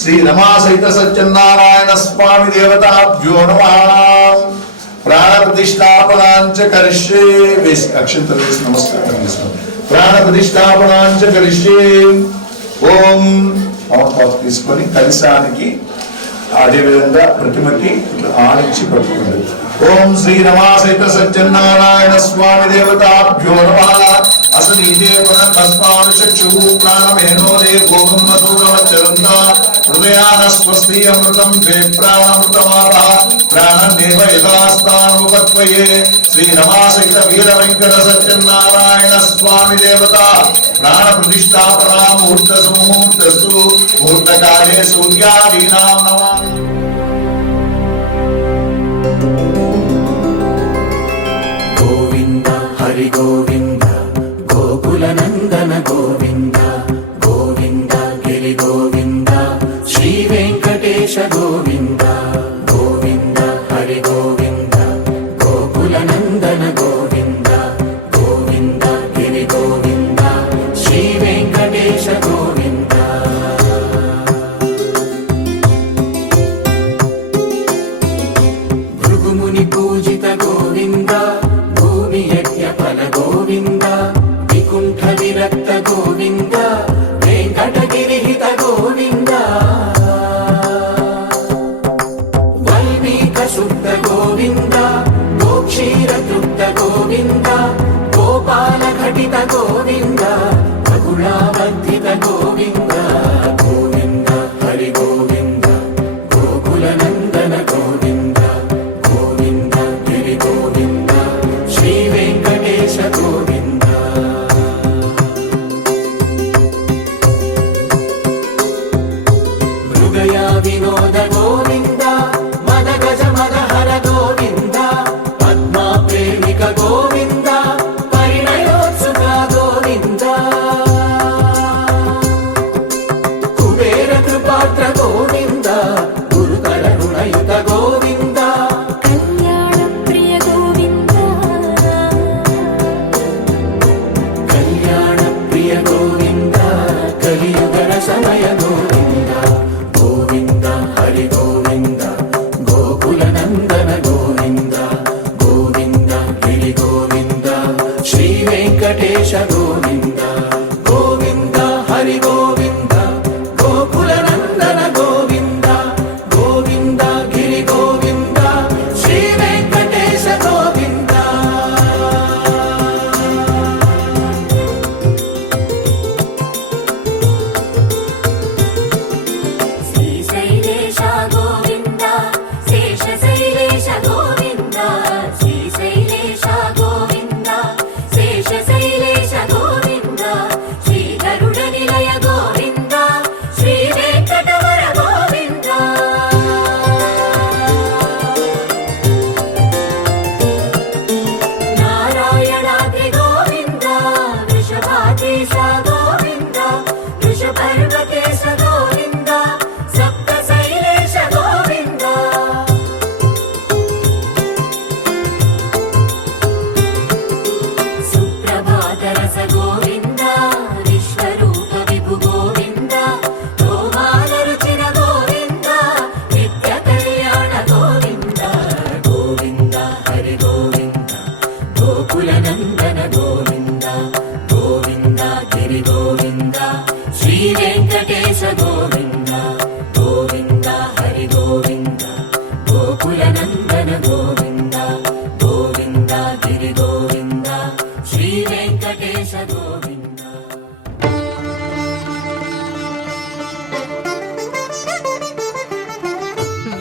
శ్రీ రమా సహిత సత్యనారాయణ స్వామి దేవతాభ్యో నమః. ప్రాణప్రతిష్ఠాపనాంచ కరిష్యే. అక్షంతలు వేసి నమస్కారం చేసుకోండి. ప్రాణప్రతిష్ఠాపనాంచ కరిష్యే. ఓం అవతారం తీసుకొని కలశానికి అదేవిధంగా ప్రతిమకి ఆనించి పట్టుకోండి. ఓం శ్రీ రమా సహిత సత్యనారాయణ స్వామి దేవతాభ్యో నమః. అసనీతే పునఃస్మాను చక్షు ప్రాణమేనోదే గోమసూరమచ్చరంత హృదయాన స్వస్తి అమృతం తే ప్రాణమృతమాపః ప్రాణన్నేవ యథాస్థానముపత్వయే. శ్రీ రమా సహిత వీర వెంకట సత్యనారాయణ స్వామి దేవత ప్రాణ ప్రతిష్టాపనా ముహూర్తసు ముహూర్తస్తు ముహూర్తకాలే సూర్యాదీనాం నమామి. గోవింద హరి గోవింద గోకుల నందన గోవింద గోవింద గిరి గోవింద శ్రీ వెంకటేశ గోవింద గోవింద హరి గోవింద గోకుల నందన గోవింద గోవింద గిరి గోవింద శ్రీ వెంకటేశ గోవింద. భృగుముని పూజిత గోవింద భూమి యజ్ఞ ఫల గోవింద వికుంఠ విరక్త గోవింద వెంకటగిరిహిత గోవింద వల్మీక శుద్ధ గోవింద గోక్షీర తృప్త గోవింద గోపాల ఘటిత గోవింద గుణావర్ధిత గోవింద గోవింద హరి గోవింద గోకుల నందన గోవింద గోవింద గిరి గోవింద శ్రీ వెంకటేశ గోవింద. మృగయా వినోద గోవింద మద గజ మద హర గోవింద పద్మా ప్రేమిక గోవింద పరిణయోత్సుక గోవింద కుబేర కృపాత్ర గోవింద గురుకర రుణయుత గోవింద కళ్యాణ ప్రియ గోవింద కళ్యాణ ప్రియ గోవింద కలియుగర సమయ గోవింద గోవింద హరి గోవింద గోకుల నందన గోవింద గోవింద గిరి గోవింద శ్రీ వెంకటేశ గోవింద గోవింద హరి గోవింద గోకుల నందన గోవింద గోవింద గిరి గోవింద శ్రీ వెంకటేశ గోవింద. శ్రీశైలేశ గోవింద శేషశైలేశ గోవింద శ్రీశైలేశ గోవింద శేషశైలేశ గోవింద శ్రీ గరుడ నిలయ గోవింద శ్రీ వెంకటవర గోవింద నారాయణాద్రి గోవింద వృషభాదేశ గోవింద వృషపర్వతేశ గోవింద సప్త శైలేశ గోవింద సుప్రభాతరస గోవింద విశ్వరూప విభు గోవింద గోమాల రుచిన గోవింద నిత్య కళ్యాణ గోవింద గోవింద హరి గోవింద గోకుల నందన గోవింద గోవింద గిరి గోవింద శ్రీ వెంకటేశ గోవింద గోవింద హరి గోవింద గోకుల నందన గోవింద గోవింద గిరి గోవింద శ్రీ వెంకటేశ గోవింద.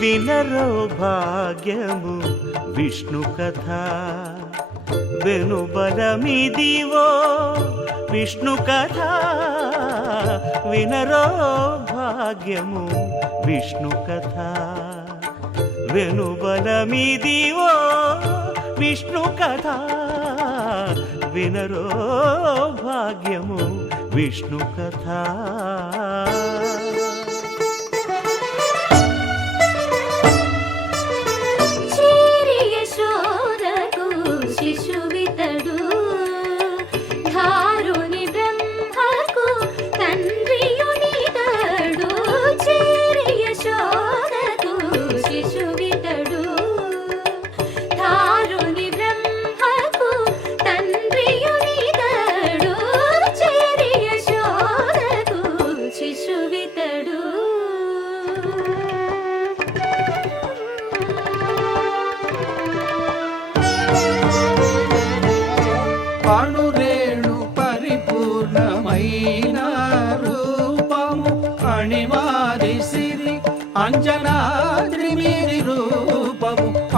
వినరో భాగ్యము విష్ణు కథ వెనుబలమిదివో విష్ణు కథ వినరో భాగ్యము విష్ణు కథ వెనుబలమిదివో విష్ణు కథ వినరో భాగ్యము విష్ణు కథ.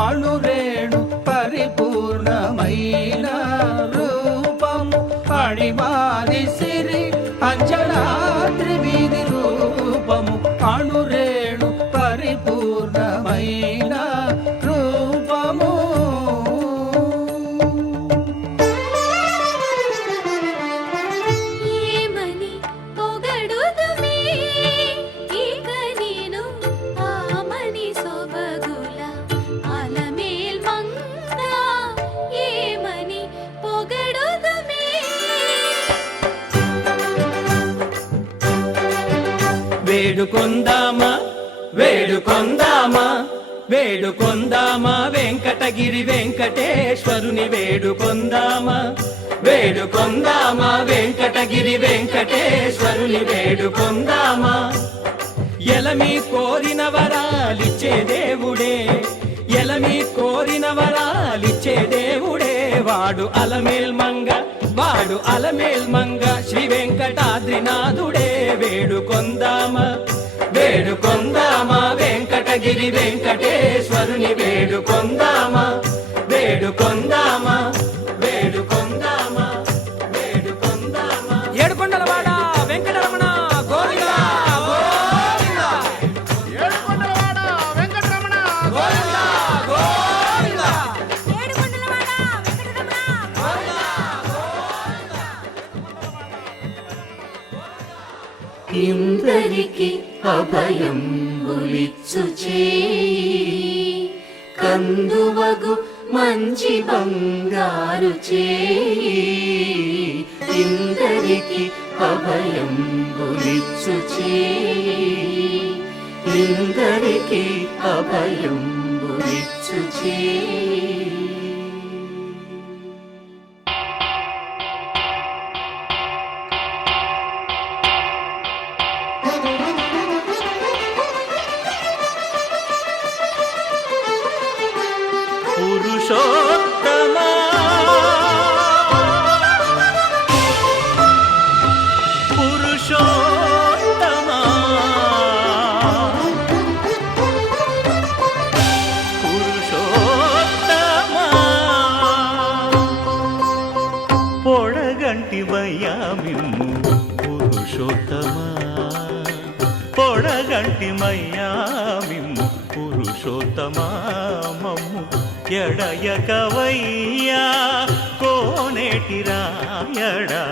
అణురేణు పరిపూర్ణమైన రూపము అణిమాది సిరి అంజనాద్రి వీధి రూపము అణురేణు పరిపూర్ణమైన రూపము ఏమని పొగడుదుమే ఇక నేను ఆమని సొబగుల అలమేల్ మంగ ఏమని పొగడుదుమే వేడుకొందామా వేడుకొందామా వేడుకొందామా వెంకటగిరి వెంకటేశ్వరుని వేడుకొందామా వేడుకొందామా వెంకటగిరి వెంకటేశ్వరుని వేడుకొందామా ఎలమి కోరిన వరాలిచ్చే దేవుడే ఎలమి కోరిన వరాలిచ్చే దేవుడే వాడు అలమేల్ మంగ శ్రీ వెంకటాద్రినాథుడే వేడుకొందామా వేడుకొందామా వెంకటగిరి వెంకటేశ్వరుని వేడుకొందామా వేడుకొందామా వేడుకొందామా వేడుకొందామా ఏడుకొండలవాడ వెంకటరమణ గోవిందా గోవిందా ఏడుకొండలవాడ వెంకటరమణ గోవిందా గోవిందా ఏడుకొండలవాడ వెంకటరమణ ఇందరికి అభయం బులిచ్చు చేయి కందువగు మంచి బంగారు చేయి ఇందరికి అభయం బులిచ్చు చేయి ఇందరికి అభయం బులిచ్చు చేయి పురుషోత్తమా పురుషోత్తమా పురుషోత్తమా పొడగంటి మయ్యామిమ్ము పురుషోత్తమా పొడగంటి మయ్యామిమ్ము పురుషోత్తమా మమ్ము ఎడయకవయ్యా కోనేటి రాయడా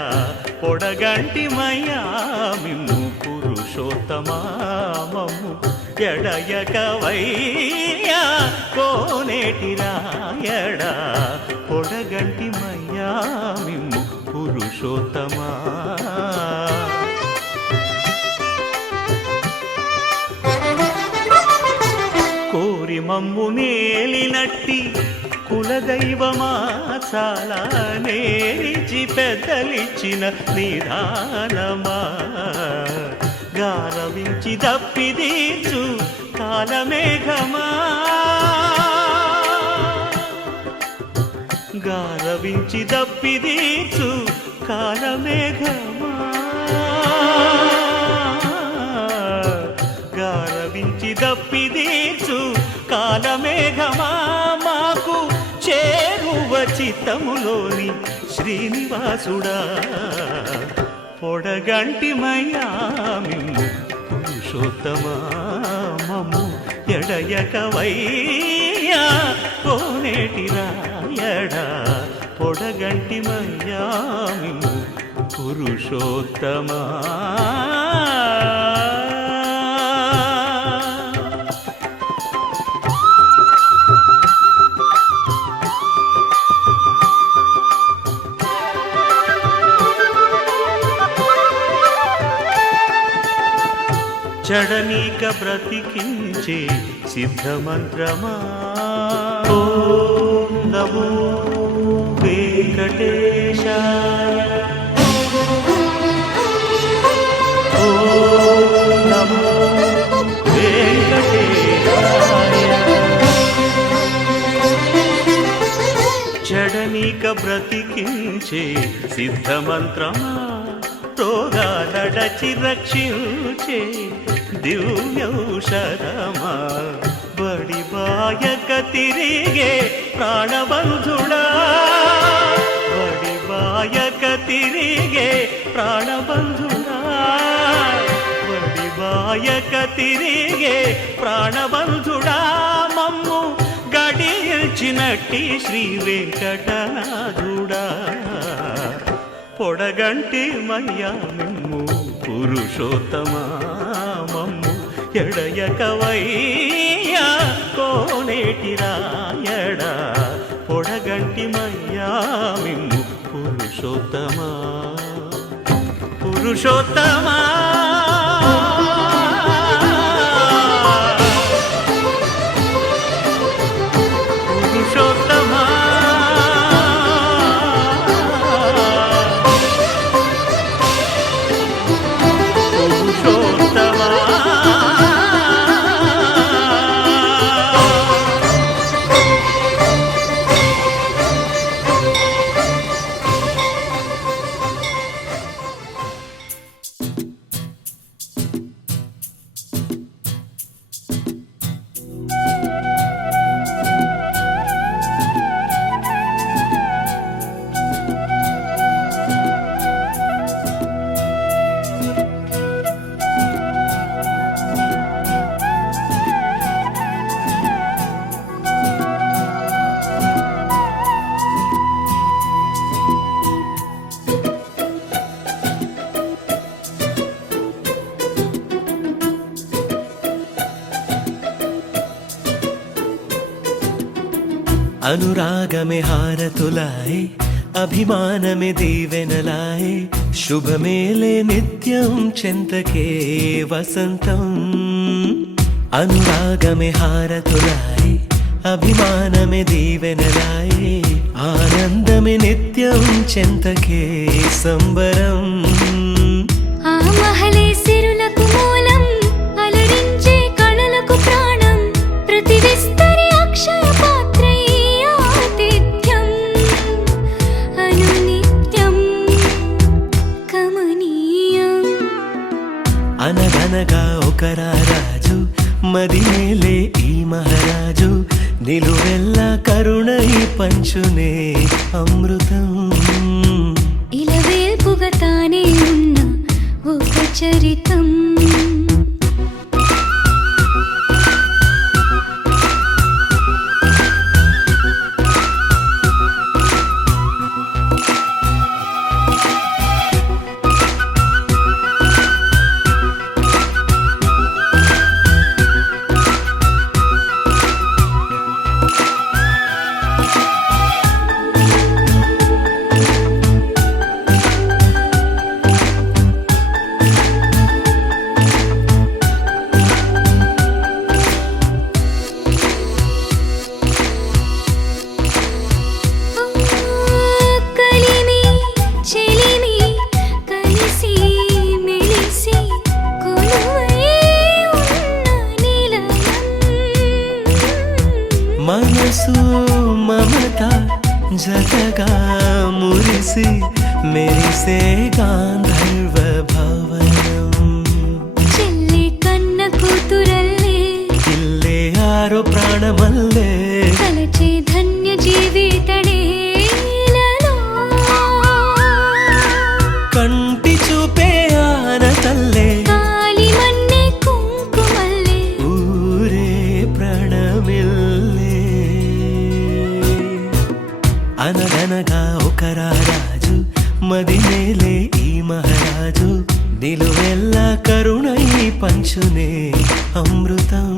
పొడగంటి మయ్యామిమ్ము పురుషోత్తమా మమ్ము ఎడయకవయ్యా కోనేటి రాయడా పొడగంటి మయ్యామిమ్ము పురుషోత్తమా కోరి మమ్ము నేలినట్టి కులదైవమా చాలా నేరిచి పెద్దలిచ్చిన నిదానమా గారవించి దప్పిదీర్చు కాలమేఘమా గారవించి దప్పిదీర్చు కాలమేఘమా గారవించి దప్పిదీర్చు కాలమేఘమా మాకు చేరువ చిత్తములోని శ్రీనివాసుడా పొడగంటి మయ్యామిమ్ము పురుషోత్తమా మమ్ము ఎడయకవయ్యా కోనేటి రాయడా పొడగంటి మయ్యామిమ్ము పురుషోత్తమా చడనీక బ్రతికించే సిద్ధమంత్రమా ఓం నమో వెంకటేశాయ ఓం నమో వెంకటేశాయ చడనీక బ్రతికించే సిద్ధమంత్రమా రోగాలడచి రక్షించే దివ్యౌషధమా బడిబాయక తిరిగే ప్రాణబంధుడా వడిబాయక తిరిగే ప్రాణబంధుడా వడిబాయక తిరిగే ప్రాణబంధుడా మమ్ము గడిచినట్టి శ్రీ వెంకటనాథుడా పొడగంటి మయ్యా మిమ్ము పురుషోత్తమా మమ్ము ఎడయకవయ్యా కోనేటి రాయడా పొడగంటి మయ్యా మిమ్ము పురుషోత్తమా పురుషోత్తమా పురుషోత్తమా పురుషోత్తమా అనురాగమే హారతులాయే అభిమానమే దీవెనలాయే శుభమేలే నిత్యం చెంతకే వసంతం అనురాగమే హారతులాయే అభిమానమే దీవెనలాయే ఆనందమే నిత్యం చెంతకే సంబరం ఆ మహలే సిరులకు మూలం అలరించే కళలకు ప్రాణం ప్రతి విస్తరి అక్షయ పాత్రయాతిథ్యం అనునిత్యం కమనీయం అనగనగా ఒక రాజు మదిమేలే ఈ మహారాజు నిలువెల్లా కరుణై పంచునే అమృతం ఇలవేల్పుగా తానే ఉన్న ఒక చరితం మనసు మమత జతగా మురిసి మెరిసే గాంధర్వ భవనం చెల్లి కన్న కూతురల్లే ఇల్లే ఆరో ప్రాణమల్లే తలచే ధన్య జీవితడేలలో కంటి చూపే ఆన తల్లే కాలి మన్నే కుంకుమల్లే ఊరే ప్రణమిల్లే అనగనగా ఒక రాజు మదిమేలే ఈ మహారాజు నిలువెల్లా కరుణై పంచునే అమృతం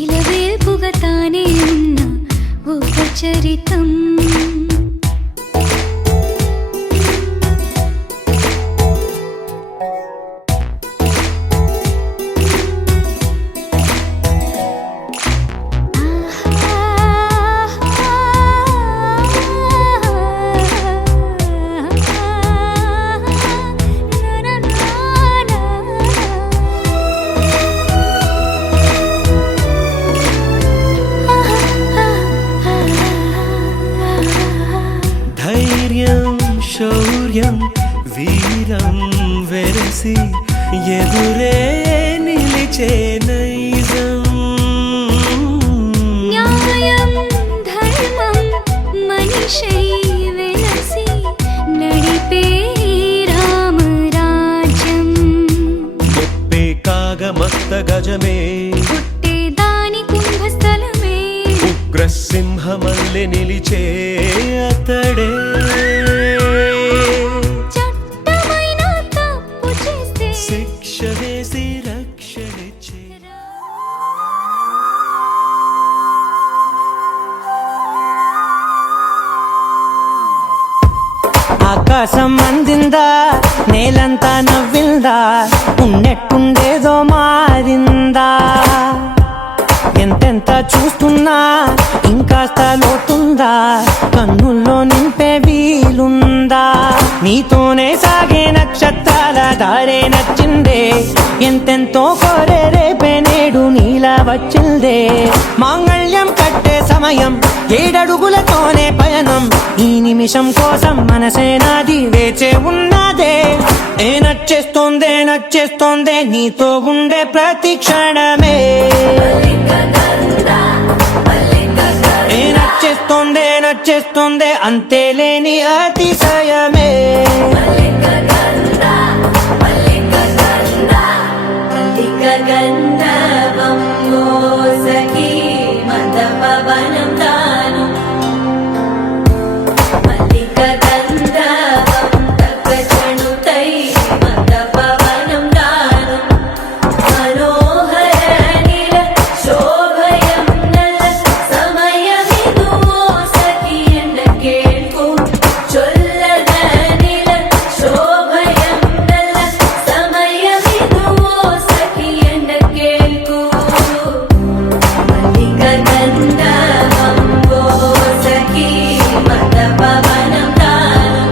ఇలవేల్పుగా తానే ఉన్న ఒక చరితం శౌర్యం వీరం వెరసి ఎదురే నిలిచే నైజం సింహమల్లె నిలిచే అతడే చట్టమైన తప్పు చేస్తే శిక్ష వేసి రక్షణిచ్చే ఆకాశం అందిందా నేలంతా నవ్విందా ఉన్నట్టుండేదో మారిందా ఎంతెంత చూస్తున్నా ఇంకాస్త లోతుందా కన్నుల్లో నింపే వీలుందా నీతోనే సాగే నక్షత్రాల దారే నచ్చిందే ఎంతెంతో కోరే రేపే నేడు నీలా వచ్చిందే మాంగళ్యం కట్టే సమయం 7 అడుగులతోనే పయనం ఈ నిమిషం కోసం మనసే నాది వేచే ఉన్నదే నచ్చేస్తోందే నచ్చేస్తోందే నీతో ఉండే ప్రతి క్షణమే నచ్చేస్తోందే నచ్చేస్తోందే అంతేలేని అతిశయమే గంధర్వం సఖీ మందపవనం తాను మల్లిక గంధర్వం తగ్గచణుతై మందపవనం తాను మనోహర నిల శోభయం నల సమయమిదు సఖీ ఎన్న కేಳ್ಕು చొల్లద నిల శోభయం నల సమయమిదు సఖీ ఎన్న కేಳ್కు మల్లిక గంధర్వం సఖీ మందపవనం తాను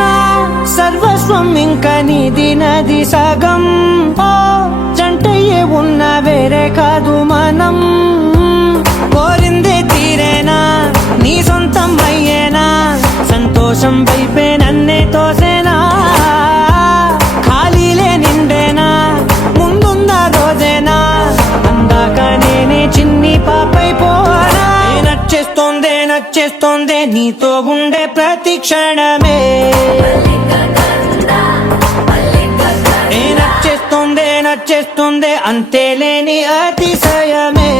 నా సర్వస్వం ఇంకా నీది నది సగం ఓ జంటయ్యే ఉన్న వేరే కాదు మనం కోరిందే తీరేనా నీ సొంతం అయ్యేనా సంతోషం వైపే నన్నే తోసేనా ఖాళీలే నిండేనా ముందున్న రోజేనా అందాక నేనే చిన్ని పాపై పోనా నచ్చేస్తోందే నచ్చేస్తోందే నీతో ఉండే ప్రతి క్షణమే నచ్చేస్తోందే నచ్చేస్తోందే అంతేలేని అతిశయమే